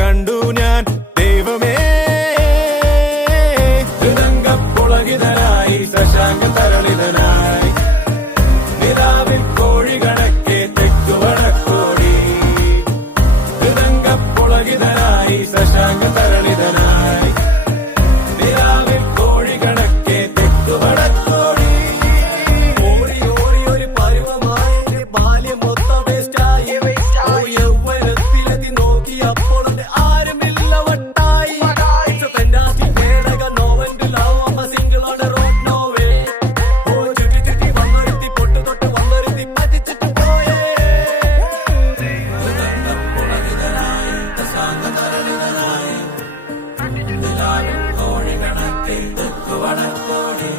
കണ്ടു ഞാൻ ദൈവമേ. ഹൃദംഗപ്പുളകിതനായി ശശാങ്ക തരളിതനായി നിലാവിൽ കോഴി കണക്കെ തെക്കുവടക്കോടി. ഹൃദംഗപ്പുളകിതനായി ശശാങ്ക തരളിതനായി നിലാവിൽ കോഴി കണക്കെ തെക്കുവടക്കോടി. ഓടി ഓടി ഒരു പരുവമായി ബാല്യം മൊത്തം വേസ്റ്റായി. യൗവനത്തിലെത്തി നോക്കി അപ്പോൾ ആരുമില്ല വട്ടായി. പൊട്ടു തൊട്ട് വന്നൊരുത്തി പറ്റിച്ചിട്ട് പോയേ. കോഴി കണക്കിൽ തെക്കുവടക്കോടി.